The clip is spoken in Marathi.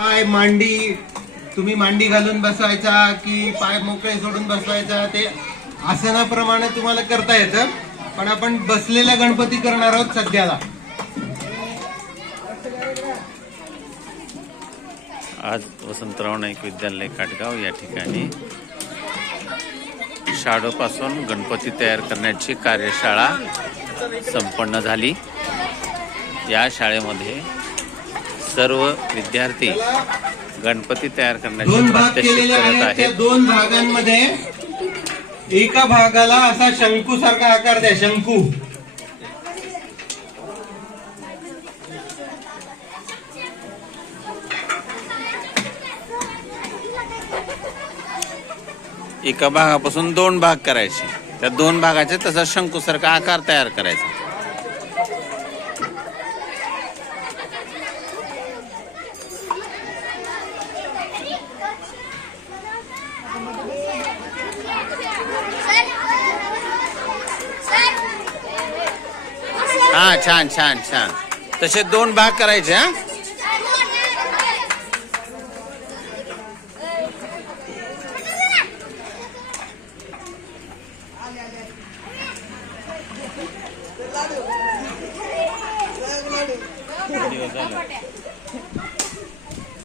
पाय मांडी तुम्ही मांडी घालून बसवायचा की पाय मोकळे सोडून बसवायचा ते आसनाप्रमाणे तुम्हाला करता येतं. पण आपण बसलेला गणपती करणार आहोत सध्याला. आज वसंतराव नाईक विद्यालय काटगाव या ठिकाणी शाडूपासून गणपती तयार करण्याची कार्यशाळा संपन्न झाली. या शाळेमध्ये सर्व विद्यार्थी गणपती तयार करण्याचे दोन भाग प्रात्यक्षिक केलेले करत आहेत. त्या आहेत. दोन भागांमध्ये एका भागाला असा शंकू सारखा आकार द्या. शंकू एका भागापासून दोन भाग करायचे. त्या दोन भागाचे तसा शंकूसारखा आकार तयार करायचा. हा छान छान छान. तसे दोन भाग करायचे. हा व्हिडिओ झाला.